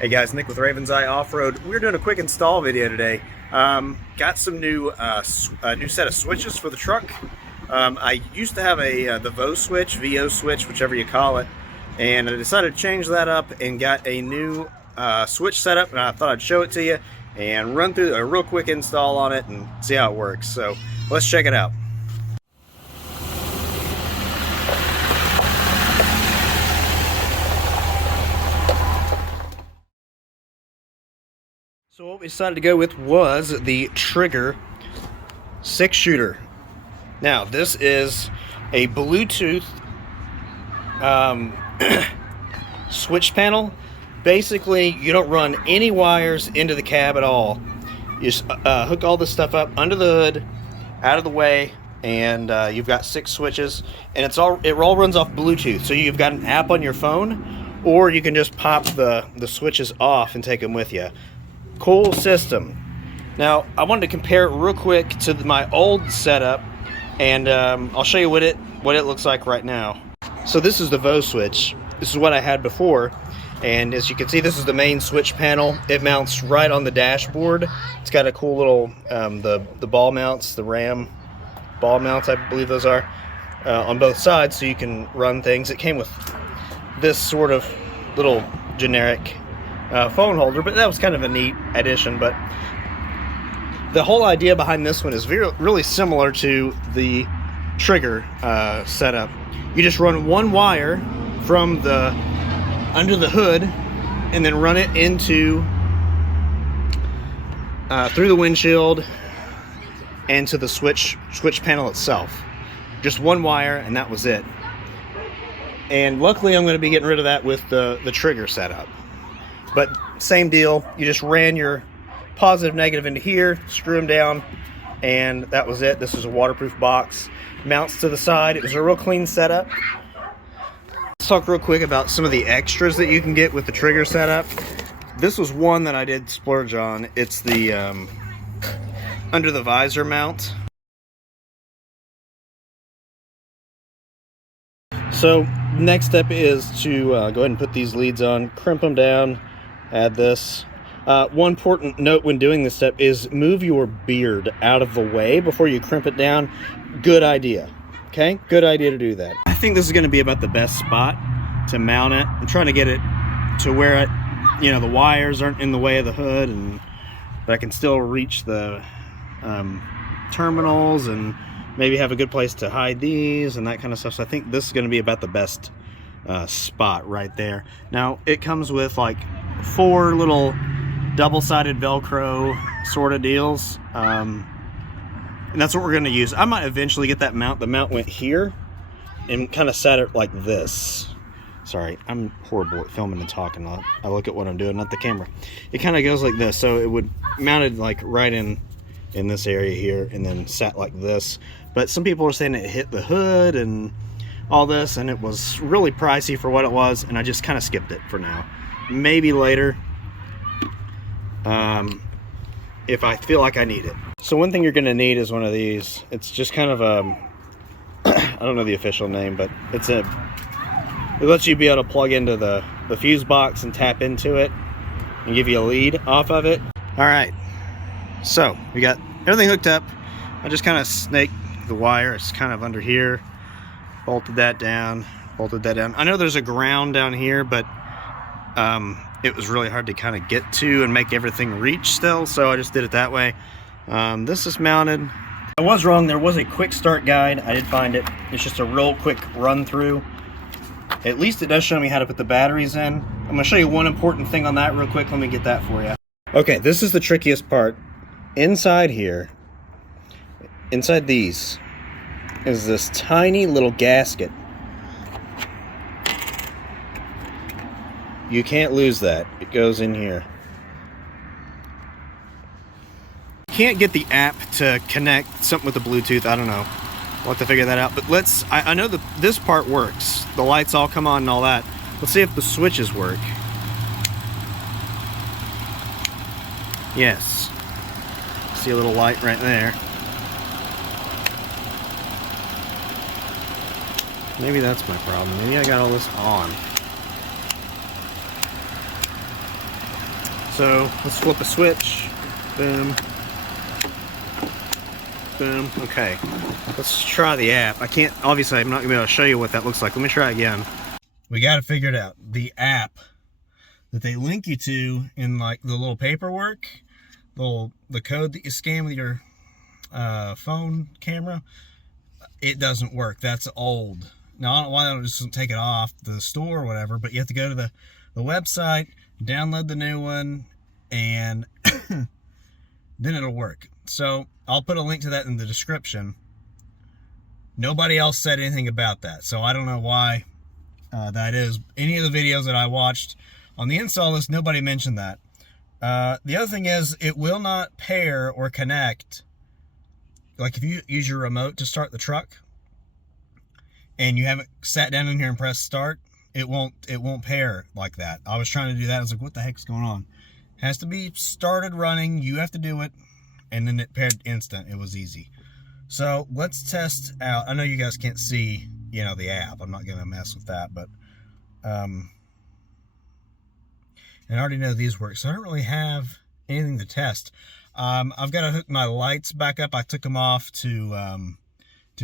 Hey guys, Nick with Raven's Eye Off-Road. We're doing a quick install video today. Got some new set of switches for the truck. I used to have the VO switch, whichever you call it, and I decided to change that up and got a new switch setup, and I thought I'd show it to you and run through a real quick install on it and see how it works. So let's check it out. So what we decided to go with was the Trigger 6-shooter. Now this is a Bluetooth switch panel. Basically, you don't run any wires into the cab at all. You just hook all this stuff up under the hood, out of the way, and you've got 6 switches, and it all runs off Bluetooth. So you've got an app on your phone, or you can just pop the switches off and take them with you. Cool system. Now I wanted to compare it real quick to my old setup, and I'll show you what it looks like right now. So this is the VO switch. This is what I had before, and as you can see, this is the main switch panel. It mounts right on the dashboard. It's got a cool little the ball mounts, the RAM ball mounts, I believe those are, on both sides, so you can run things. It came with this sort of little generic phone holder, but that was kind of a neat addition. But the whole idea behind this one is really similar to the Trigger setup. You just run one wire from under the hood and then run it into through the windshield and to the switch panel itself. Just one wire, and that was it. And luckily I'm going to be getting rid of that with the Trigger setup. But same deal, you just ran your positive, negative into here, screw them down, and that was it. This is a waterproof box, mounts to the side. It was a real clean setup. Let's talk real quick about some of the extras that you can get with the Trigger setup. This was one that I did splurge on. It's the under the visor mount. So next step is to go ahead and put these leads on, crimp them down, add this. One important note when doing this step is move your beard out of the way before you crimp it down. Good idea. Okay, good idea to do that. I think this is going to be about the best spot to mount it. I'm trying to get it to where the wires aren't in the way of the hood, but I can still reach the terminals and maybe have a good place to hide these and that kind of stuff. So I think this is going to be about the best spot right there. Now it comes with like 4 little double-sided Velcro sort of deals, and that's what we're going to use. I might eventually get that mount. The mount went here and kind of sat it like this. Sorry, I'm horrible at filming and talking. I look at what I'm doing, not the camera. It kind of goes like this, so it would mounted like right in this area here, and then sat like this. But some people are saying it hit the hood and all this, and it was really pricey for what it was, and I just kind of skipped it for now. Maybe later, if I feel like I need it. So one thing you're going to need is one of these. It's just kind of I don't know the official name, but it lets you be able to plug into the fuse box and tap into it and give you a lead off of it. All right, so we got everything hooked up. I just kind of snaked the wire. It's kind of under here. Bolted that down. I know there's a ground down here, but it was really hard to kind of get to and make everything reach still, so I just did it that way. This is mounted. I was wrong. There was a quick start guide. I did find it. It's just a real quick run through. At least it does show me how to put the batteries in. I'm going to show you one important thing on that real quick. Let me get that for you. Okay, this is the trickiest part. Inside here, inside these, is this tiny little gasket. You can't lose that. It goes in here. Can't get the app to connect something with the Bluetooth. I don't know. We'll have to figure that out. But I know that this part works. The lights all come on and all that. Let's see if the switches work. Yes. See a little light right there. Maybe that's my problem. Maybe I got all this on. So let's flip a switch. Boom. Boom. Okay. Let's try the app. I can't, obviously I'm not gonna be able to show you what that looks like. Let me try again. We got to figure it out. The app that they link you to in like the little paperwork, the code that you scan with your phone camera, it doesn't work. That's old. Now, I don't know why they don't just take it off the store or whatever, but you have to go to the website, download the new one, and then it'll work. So I'll put a link to that in the description. Nobody else said anything about that, so I don't know why that is. Any of the videos that I watched on the install list, nobody mentioned that. The other thing is, it will not pair or connect. Like if you use your remote to start the truck and you haven't sat down in here and pressed start, it won't pair like that. I was trying to do that. I was like, what the heck's going on? It has to be started running. You have to do it. And then it paired instant. It was easy. So let's test out. I know you guys can't see, you know, the app. I'm not going to mess with that, but and I already know these work, so I don't really have anything to test. I've got to hook my lights back up. I took them off to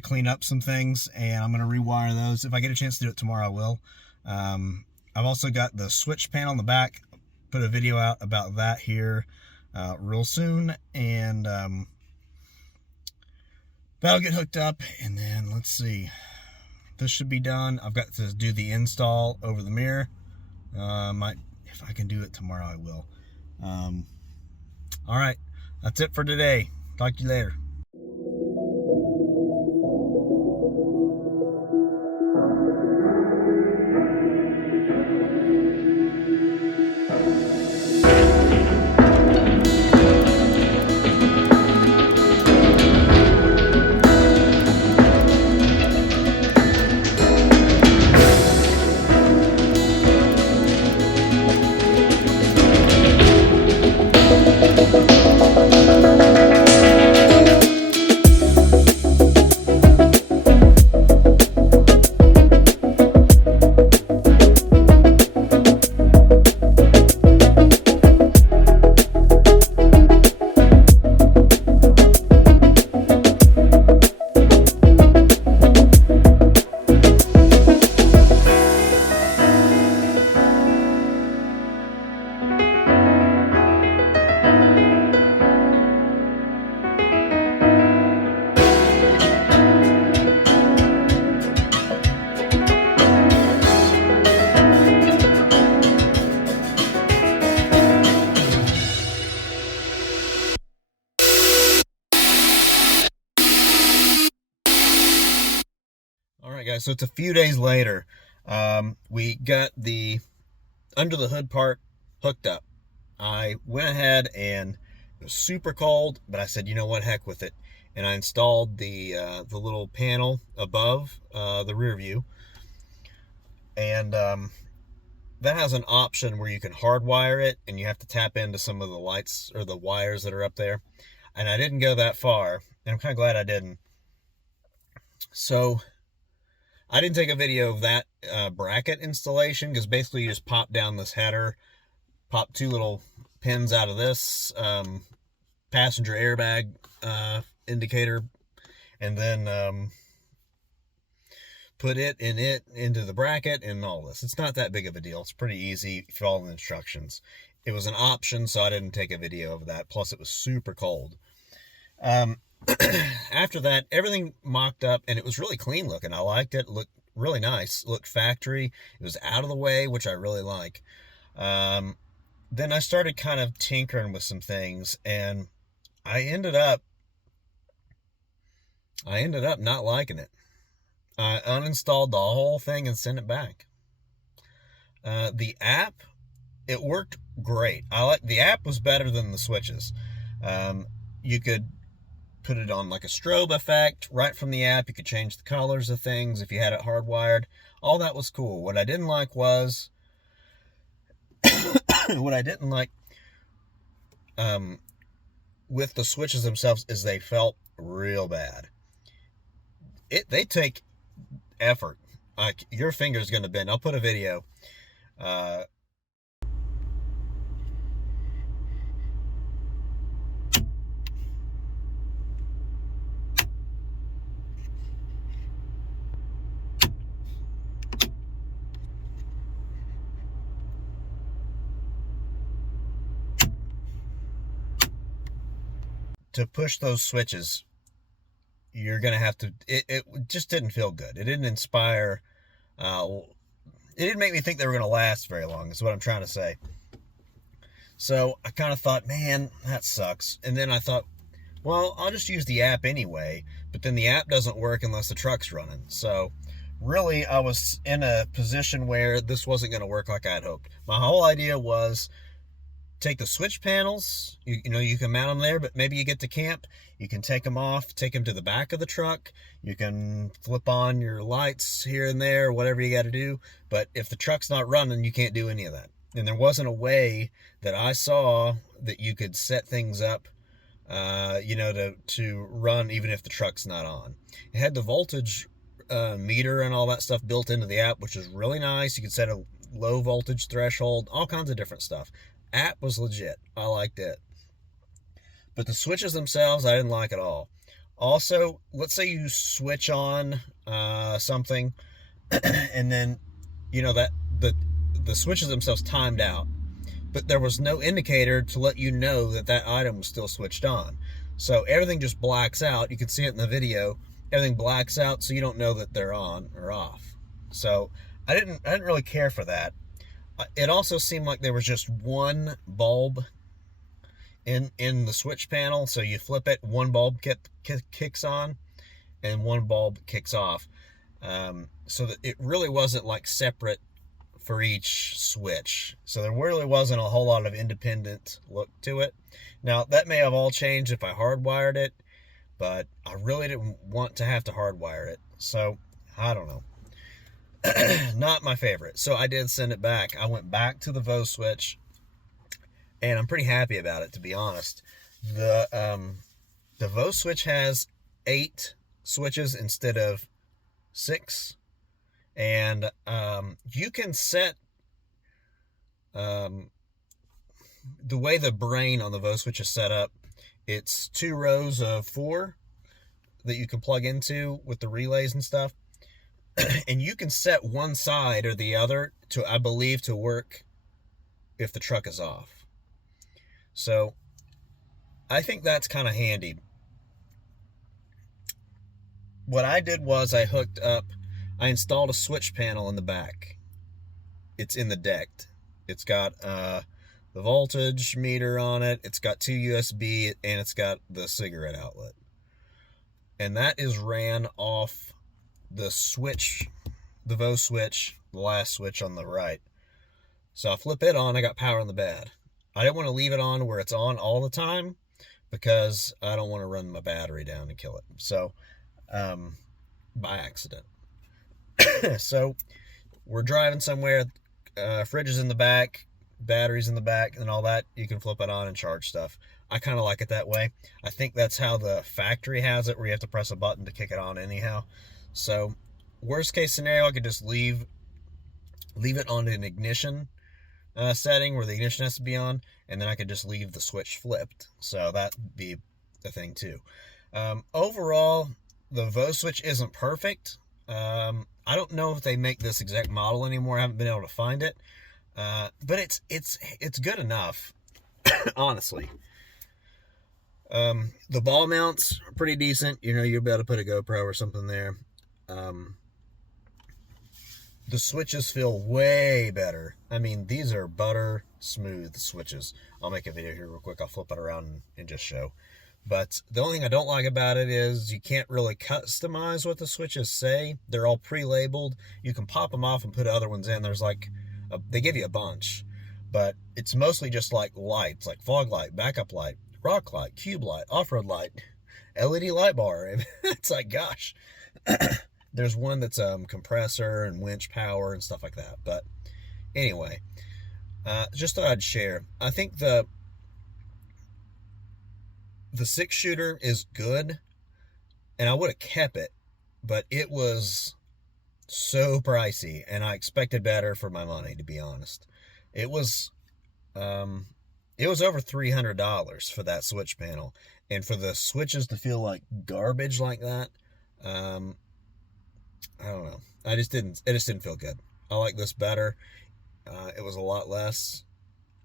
clean up some things, and I'm going to rewire those. If I get a chance to do it tomorrow, I will. I've also got the switch panel in the back. Put a video out about that here real soon, and that'll get hooked up, and then let's see. This should be done. I've got to do the install over the mirror. If I can do it tomorrow, I will. All right, that's it for today. Talk to you later. Alright guys, so it's a few days later. We got the under the hood part hooked up. I went ahead and it was super cold, but I said, you know what, heck with it. And I installed the little panel above the rear view. And that has an option where you can hardwire it, and you have to tap into some of the lights or the wires that are up there. And I didn't go that far, and I'm kind of glad I didn't. So I didn't take a video of that bracket installation, because basically you just pop down this header, pop two little pins out of this passenger airbag indicator, and then put it into the bracket and all this. It's not that big of a deal. It's pretty easy if you follow the instructions. It was an option, so I didn't take a video of that. Plus, it was super cold. After that, everything mocked up, and it was really clean looking. I liked it. It looked really nice. It looked factory. It was out of the way, which I really like. Then I started kind of tinkering with some things, and I ended up not liking it. I uninstalled the whole thing and sent it back. The app, it worked great. The app was better than the switches. You could put it on like a strobe effect right from the app. You could change the colors of things if you had it hardwired. All that was cool. What I didn't like was with the switches themselves is they felt real bad. They take effort. Like, your finger's gonna bend. I'll put a video. to push those switches, you're going to have to, it just didn't feel good. It didn't inspire, it didn't make me think they were going to last very long, is what I'm trying to say. So I kind of thought, man, that sucks. And then I thought, well, I'll just use the app anyway. But then the app doesn't work unless the truck's running. So really, I was in a position where this wasn't going to work like I had hoped. My whole idea was take the switch panels, you know, you can mount them there, but maybe you get to camp, you can take them off, take them to the back of the truck, you can flip on your lights here and there, whatever you got to do. But if the truck's not running, you can't do any of that. And there wasn't a way that I saw that you could set things up, you know, to run even if the truck's not on. It had the voltage meter and all that stuff built into the app, which is really nice. You could set a low voltage threshold, all kinds of different stuff. App was legit. I liked it. But the switches themselves, I didn't like at all. Also, let's say you switch on something, and then, you know, that the switches themselves timed out. But there was no indicator to let you know that that item was still switched on. So everything just blacks out. You can see it in the video. Everything blacks out, so you don't know that they're on or off. So I didn't really care for that. It also seemed like there was just one bulb in the switch panel. So you flip it, one bulb kicks on and one bulb kicks off. So that it really wasn't like separate for each switch. So there really wasn't a whole lot of independent look to it. Now, that may have all changed if I hardwired it, but I really didn't want to have to hardwire it. So, I don't know. Not my favorite. So I did send it back. I went back to the Vo switch, and I'm pretty happy about it, to be honest. The Vo switch has 8 switches instead of 6, and you can set the way the brain on the Vo switch is set up. It's 2 rows of 4 that you can plug into with the relays and stuff. And you can set one side or the other to, I believe, to work if the truck is off. So I think that's kind of handy. What I did was I installed a switch panel in the back. It's in the deck. It's got the voltage meter on it. It's got 2 USB, and it's got the cigarette outlet. And that is ran off the switch, the Vo switch, the last switch on the right. So I flip it on, I got power in the bed. I didn't want to leave it on where it's on all the time because I don't want to run my battery down and kill it. So, by accident. So we're driving somewhere, fridge is in the back, batteries in the back, and all that. You can flip it on and charge stuff. I kind of like it that way. I think that's how the factory has it, where you have to press a button to kick it on anyhow. So, worst case scenario, I could just leave it on an ignition setting where the ignition has to be on, and then I could just leave the switch flipped. So that'd be a thing too. Overall, the Vo switch isn't perfect. I don't know if they make this exact model anymore. I haven't been able to find it, but it's good enough, honestly. The ball mounts are pretty decent. You know, you'll be able to put a GoPro or something there. The switches feel way better. I mean, these are butter smooth switches. I'll make a video here real quick. I'll flip it around and just show. But the only thing I don't like about it is you can't really customize what the switches say. They're all pre-labeled. You can pop them off and put other ones in. There's like, they give you a bunch. But it's mostly just like lights, like fog light, backup light, rock light, cube light, off-road light, LED light bar. It's like, gosh. There's one that's compressor and winch power and stuff like that. But anyway, just thought I'd share. I think the 6-shooter is good, and I would have kept it, but it was so pricey, and I expected better for my money, to be honest. It was over $300 for that switch panel, and for the switches to feel like garbage like that, I don't know. It just didn't feel good. I like this better. It was a lot less.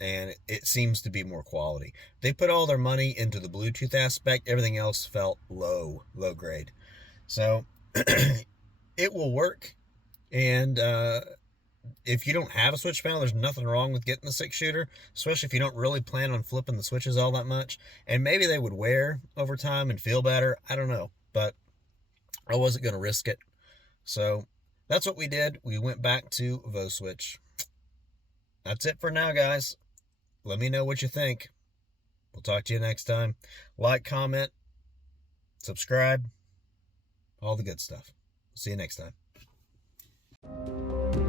and it seems to be more quality. They put all their money into the Bluetooth aspect. Everything else felt low grade. So it will work. And if you don't have a switch panel, there's nothing wrong with getting the 6-shooter, especially if you don't really plan on flipping the switches all that much. And maybe they would wear over time and feel better. I don't know. But I wasn't going to risk it. So that's what we did. We went back to VoSwitch. That's it for now, guys. Let me know what you think. We'll talk to you next time. Like, comment, subscribe, all the good stuff. See you next time.